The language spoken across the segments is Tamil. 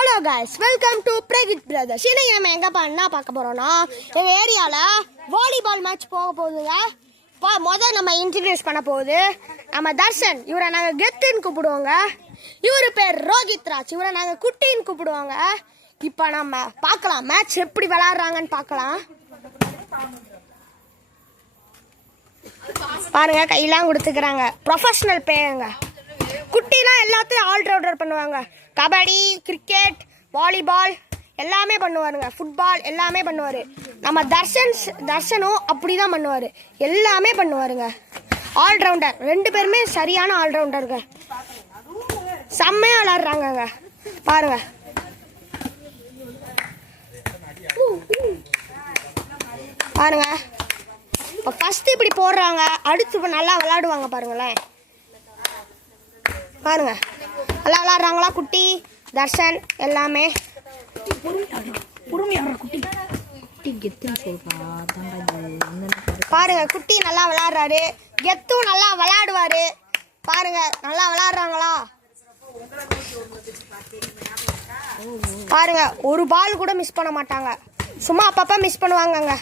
Hello guys, welcome to Prakith brothers. இன்னைக்கு நம்ம எங்கே என்ன பார்க்க போகிறோம்னா, எங்கள் ஏரியாவில் வாலிபால் மேட்ச் போக போகுதுங்க. முதல் நம்ம இன்ட்ரடியூஸ் பண்ண போகுது நம்ம தர்ஷன். இவரை நாங்கள் கெத்துன்னு கூப்பிடுவோங்க. இவர் பேர் ரோஹித் ராஜ். இவரை நாங்கள் குட்டின்னு கூப்பிடுவோங்க. இப்போ நம்ம பார்க்கலாம் மேட்ச் எப்படி விளாட்றாங்கன்னு பார்க்கலாம். பாருங்க, கையெல்லாம் கொடுத்துக்கிறாங்க. ப்ரொஃபஷனல் பிளேயருங்க. குட்டிலாம் எல்லாத்தையும் ஆல்ரவுண்டர் பண்ணுவாங்க. கபடி, கிரிக்கெட், வாலிபால் எல்லாமே பண்ணுவாருங்க. ஃபுட்பால் எல்லாமே பண்ணுவார். நம்ம தர்ஷனும் அப்படி தான் பண்ணுவார். எல்லாமே பண்ணுவாருங்க. ஆல்ரவுண்டர். 2 பேருமே சரியான ஆல்ரவுண்டருங்க. செம்மையாக விளாட்றாங்கங்க. பாருங்க, பாருங்க. இப்போ ஃபஸ்ட்டு இப்படி போடுறாங்க, அடுத்து இப்போ நல்லா விளாடுவாங்க. பாருங்களேன், பாருங்க நல்லா விளாட்றாங்களா குட்டி, தர்ஷன் எல்லாமே. பாருங்க, குட்டி நல்லா விளாட்றாரு. கெத்தும் நல்லா விளாடுவாரு. பாருங்க, நல்லா விளாட்றாங்களா பாருங்க. ஒரு பால் கூட மிஸ் பண்ண மாட்டாங்க. சும்மா அப்பப்போ மிஸ் பண்ணுவாங்கங்க,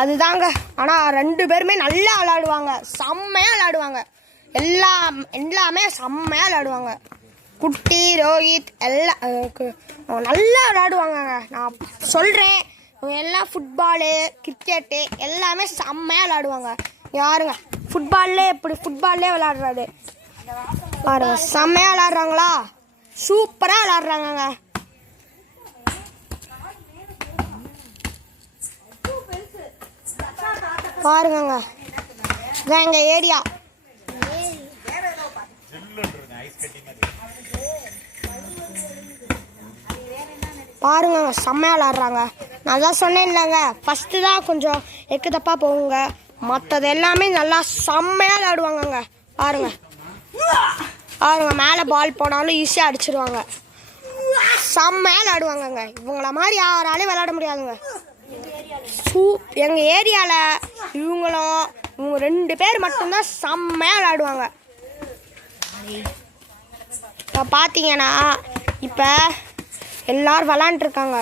அதுதாங்க. ஆனால் 2 பேருமே நல்லா விளாடுவாங்க. செம்மையாக விளாடுவாங்க. எல்லாமே செம்மையாக விளாடுவாங்க. குட்டி, ரோஹித் எல்லாம் நல்லா விளாடுவாங்கங்க. நான் சொல்கிறேன், இவங்க எல்லாம் ஃபுட்பாலு, கிரிக்கெட்டு எல்லாமே செம்மையாக விளாடுவாங்க. யாருங்க ஃபுட்பால்லே விளாடுறாரு பாருங்க. செம்மையாக விளாட்றாங்களா, சூப்பராக விளாட்றாங்கங்க. பாருங்கங்க, இதான் எங்கள் ஏரியா. பாருங்க, செம்மையாக விளாட்றாங்க. நான் தான் சொன்னேன் இல்லைங்க, ஃபஸ்ட்டு தான் கொஞ்சம் எக்கு தப்பாக போகுங்க. மற்றது எல்லாமே நல்லா செம்மையாக விளாடுவாங்கங்க. பாருங்க பாருங்க, மேலே பால் போனாலும் ஈஸியாக அடிச்சிடுவாங்க. செம்மையாக விளாடுவாங்கங்க. இவங்கள மாதிரி யாராலையும் விளாட முடியாதுங்க. எங்கள் ஏரியாவில் இவங்க 2 பேர் மட்டும்தான் செம்மையாக விளாடுவாங்க. இப்போ பார்த்தீங்கன்னா இப்போ எல்லாரும் விளாண்டுருக்காங்க.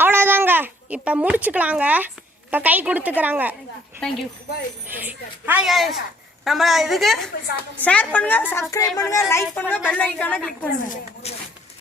அவ்வளோதாங்க, இப்போ முடிச்சுக்கலாங்க. இப்போ கை கொடுத்துக்கிறாங்க. தேங்க்யூ. ஹாய் கைஸ், நம்ம இதுக்கு ஷேர் பண்ணுங்கள், சப்ஸ்கிரைப் பண்ணுங்கள், லைக் பண்ணுங்கள், பெல் ஐக்கானை கிளிக் பண்ணுங்கள்.